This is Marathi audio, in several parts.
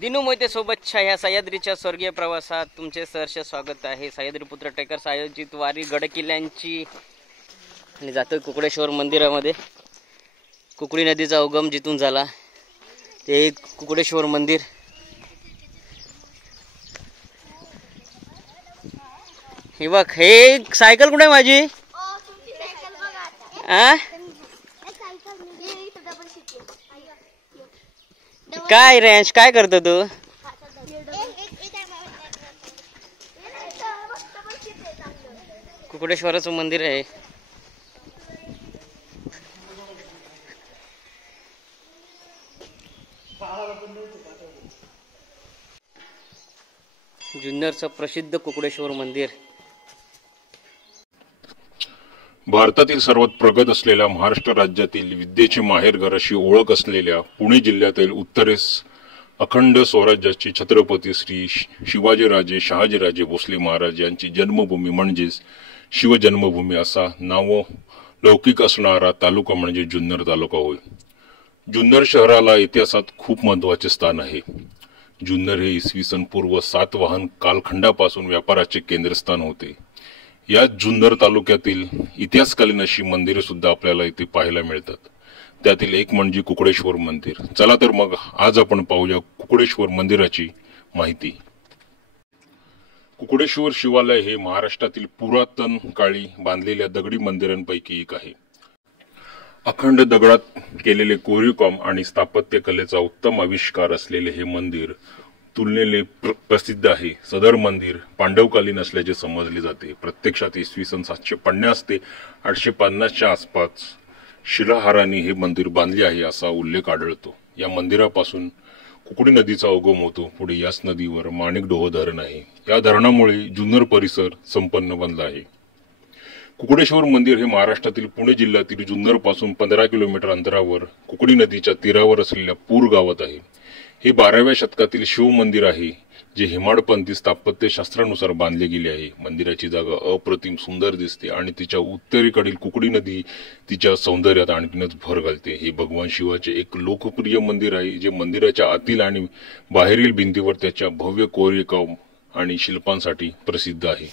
दिनू मोहिते सोबतच्या ह्या सह्याद्रीच्या स्वर्गीय प्रवासात तुमचे सहर्ष स्वागत आहे। सह्याद्री पुत्र ट्रेकर्स आयोजित वारी गडकिल्ल्यांची आणि जातोय कुकडेश्वर मंदिरामध्ये। कुकडी नदीचा उगम जिथून झाला ते कुकडेश्वर मंदिर। हे बघ, हे सायकल कुठे माझी? काय रेंज काय करतो तू? कुकडेश्वराचं मंदिर आहे। जुन्नरचं प्रसिद्ध कुकडेश्वर मंदिर। भारतातील सर्वात प्रगत असलेल्या महाराष्ट्र राज्यातील विद्येचे माहेरघर अशी ओळख असलेल्या पुणे जिल्ह्यातील उत्तरेस अखंड स्वराज्याचे छत्रपती श्री शिवाजीराजे शहाजीराजे भोसले महाराज यांची जन्मभूमी म्हणजेच शिवजन्मभूमी असा नावलौकिक असणारा तालुका म्हणजे जुन्नर तालुका होय। जुन्नर शहराला इतिहासात खूप महत्त्वाचे स्थान आहे। जुन्नर हे इसवी सन पूर्व सातवाहन कालखंडापासून व्यापाराचे केंद्रस्थान होते। या जुन्नर तालुक्यातील इतिहासकालीन अशी मंदिरे सुद्धा आपल्याला इथे पाहायला मिळतात। त्यातील एक म्हणजे कुकडेश्वर मंदिर। चला तर मग आज आपण पाहूया कुकडेश्वर मंदिराची माहिती। कुकडेश्वर शिवालय हे महाराष्ट्रातील पुरातन काळी बांधलेल्या दगडी मंदिरांपैकी एक आहे। अखंड दगडात केलेले कोरीवकाम आणि स्थापत्य कलेचा उत्तम आविष्कार असलेले हे मंदिर तुलनेने प्रसिद्ध आहे। सदर मंदिर पांडवकालीन असल्याचे समजले जाते। प्रत्यक्षात इसवी सन 750 ते 850च्या आसपास शिलाहारांनी हे मंदिर बांधले आहे असा उल्लेख आढळतो। या मंदिरापासून कुकडी नदीचा उगम होतो। पुढे याच नदीवर माणिकडोह धरण आहे। या धरणामुळे जुन्नर परिसर संपन्न बनला आहे। कुकडेश्वर मंदिर हे महाराष्ट्रातील पुणे जिल्ह्यातील जुन्नर पासून 15 किलोमीटर अंतरावर कुकडी नदीच्या तीरावर असलेल्या पूर गावात आहे। हे 12व्या शतकातील शिव मंदिर आहे जे हेमाडपंथी स्थापत्यशास्त्रानुसार बांधले गेले आहे। मंदिराची जागा अप्रतिम सुंदर दिसते आणि तिच्या उत्तरेकडील कुकडी नदी तिच्या सौंदर्यात आणखीनच भर घालते। हे भगवान शिवाचे एक लोकप्रिय मंदिर आहे जे मंदिराच्या आतील आणि बाहेरील भिंतीवर त्याच्या भव्य कोरीवकाम आणि शिल्पांसाठी प्रसिद्ध आहे।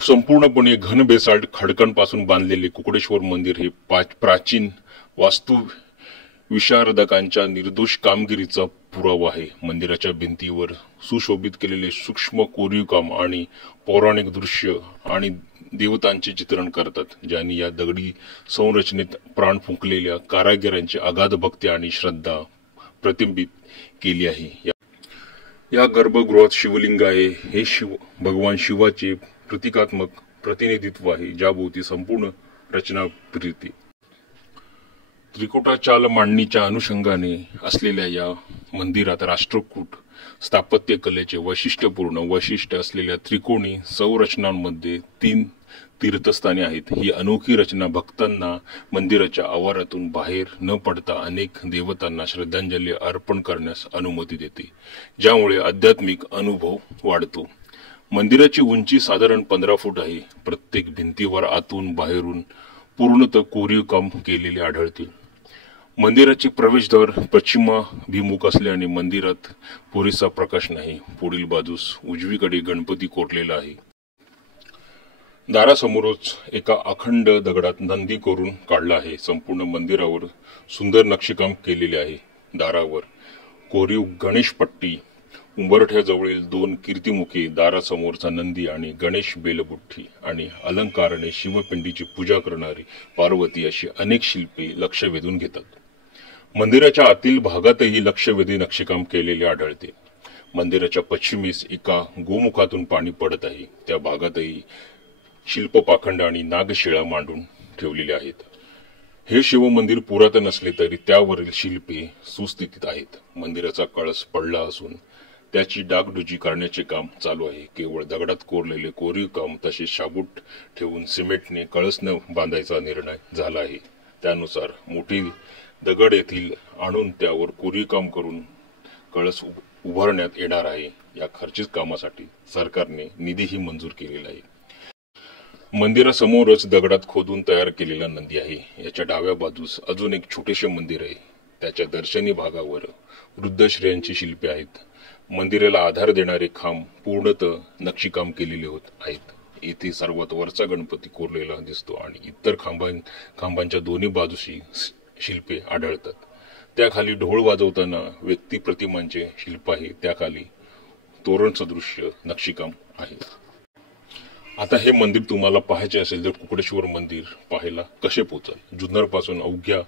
संपूर्णपणे घन बेसाल्ट खडकांपासून बांधलेले कुकडेश्वर मंदिर हे प्राचीन वास्तू विशारदकांच्या निर्दोष कामगिरीचा पुरावा आहे। मंदिराच्या भिंतीवर सुशोभित केलेले सूक्ष्म कोरीवकाम आणि पौराणिक दृश्य आणि देवतांचे चित्रण करतात, ज्यांनी या दगडी संरचनेत प्राण फुंकलेल्या कारागिरांची अगाध भक्ती आणि श्रद्धा प्रतिबिंबित केली आहे। या गर्भगृहात शिवलिंग आहे। हे भगवान शिवाचे प्रतिकात्मक प्रतिनिधित्व आहे ज्याभोवती संपूर्ण रचना फिरते। त्रिकुटाचाल मांडणीच्या अनुषंगाने असलेल्या या मंदिरात राष्ट्रकूट स्थापत्य कलेचे वैशिष्ट्य असलेल्या त्रिकोणी संरचनांमध्ये 3 तीर्थस्थाने आहेत। ही अनोखी रचना भक्तांना मंदिराच्या आवारातून बाहेर न पडता अनेक देवतांना श्रद्धांजली अर्पण करण्यास अनुमती देते, ज्यामुळे आध्यात्मिक अनुभव वाढतो। मंदिराची उंची साधारण 15 फूट आहे। प्रत्येक भिंतीवर आतून बाहेरून पूर्णतः कोरीवकाम केलेले आढळते। मंदिराचे प्रवेशद्वार पश्चिमाभिमुख असल्याने मंदिरात पुरेसा प्रकाश नाही। पुढील बाजूस उजवीकडे गणपती कोरलेला आहे। दारासमोरच एका अखंड दगडात नंदी कोरून काढला आहे। संपूर्ण मंदिरावर सुंदर नक्षीकाम केलेले आहे। दारावर कोरीव गणेशपट्टी, उंबरठ्याजवळील 2 कीर्तिमुखे, दारासमोरचा नंदी आणि गणेश बेलबुट्टी आणि अलंकाराने शिवपिंडीची पूजा करणारी पार्वती अशी अनेक शिल्पे लक्ष वेधून घेतात। मंदिराच्या आतील भागातही लक्षवेधी नक्षीकाम केलेले आढळते। मंदिराच्या पश्चिमेस एका गोमुखातून पाणी पडत आहे। त्या भागातही शिल्पपाखंड आणि नागशिळा मांडून ठेवलेले आहेत। हे शिवमंदिर पुरातन असले तरी त्यावरील शिल्पे सुस्थितीत आहेत। मंदिराचा कळस पडला असून त्याची डागडुजी करण्याचे काम चालू आहे। केवळ दगडात कोरलेले कोरीवकाम तसे शाबूत ठेवून सिमेंटने कळस न बांधायचा निर्णय झाला आहे। त्यानुसार मोठी दगड येथील आणून त्यावर कोरीवकाम करून कळस उभारण्यात येणार आहे। या खर्चिक कामासाठी सरकारने निधीही मंजूर केलेला आहे। मंदिरासमोरच दगडात खोदून तयार केलेला नंदी आहे। याच्या डाव्या बाजूस अजून एक छोटेसे मंदिर आहे। त्याच्या दर्शनी भागावर वृद्धश्रेयांची शिल्पे आहेत. मंदिराला आधार देणारे खांब पूर्णतः नक्षीकाम केलेले आहेत. येथे सर्वात वरचा गणपती कोरलेला दिसतो आणि इतर खांबांच्या दोन्ही बाजूशी शिल्पे आढळतात. त्याखाली ढोल वाजवताना व्यक्ती प्रतिमांचे शिल्प आहे. त्याखाली तोरण सदृश्य नक्षीकाम आहे. आता हे मंदिर तुम्हाला पाहायचे असेल तर कुकडेश्वर मंदिर पाहायला कसे पोहोचाल? जुन्नर पासून अवघ्या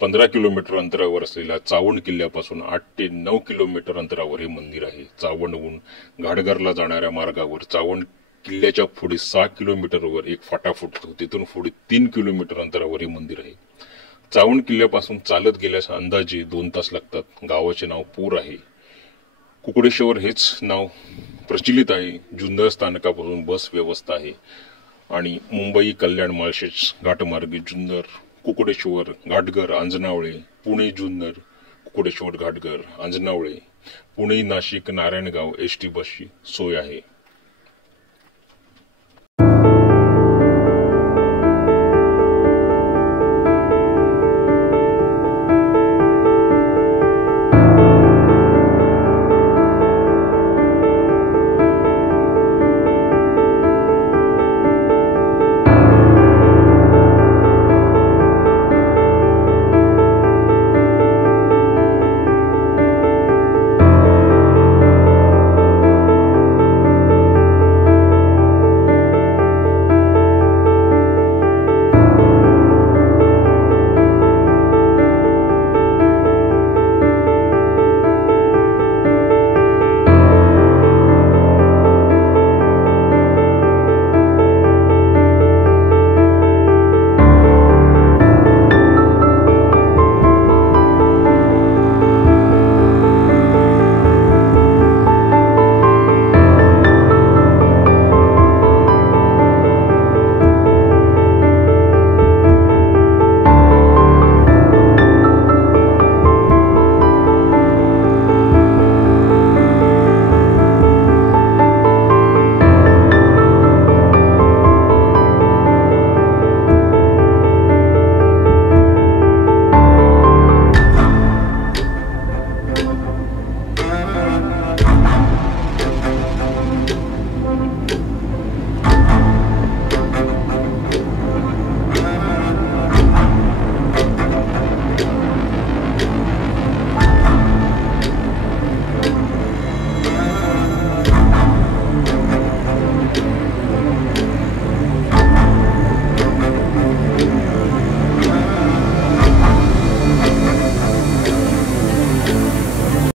15 किलोमीटर अंतरावर असलेल्या चावंड किल्ल्यापासून 8 ते 9 किलोमीटर अंतरावर हे मंदिर आहे. चावंडहून घाटघरला जाणाऱ्या मार्गावर चावंड किल्ल्याच्या पुढे 6 किलोमीटरवर एक फाटा फुटतो. तिथून पुढे 3 किलोमीटर अंतरावर हे मंदिर आहे. चावंड किल्ल्यापासून चालत गेल्यास अंदाजे 2 तास लागतात. गावाचे नाव पूर आहे. कुकडेश्वर हेच नाव प्रचलित आहे. जुन्नर स्थानकापासून बस व्यवस्था आहे आणि मुंबई कल्याण माळशेज घाटमार्गे जुन्नर कुकडेश्वर घाटघर आंजनावळे, पुणे जुन्नर कुकडेश्वर घाटघर आंजनावळे, पुणे नाशिक नारायणगाव एसटी बसची सोय आहे.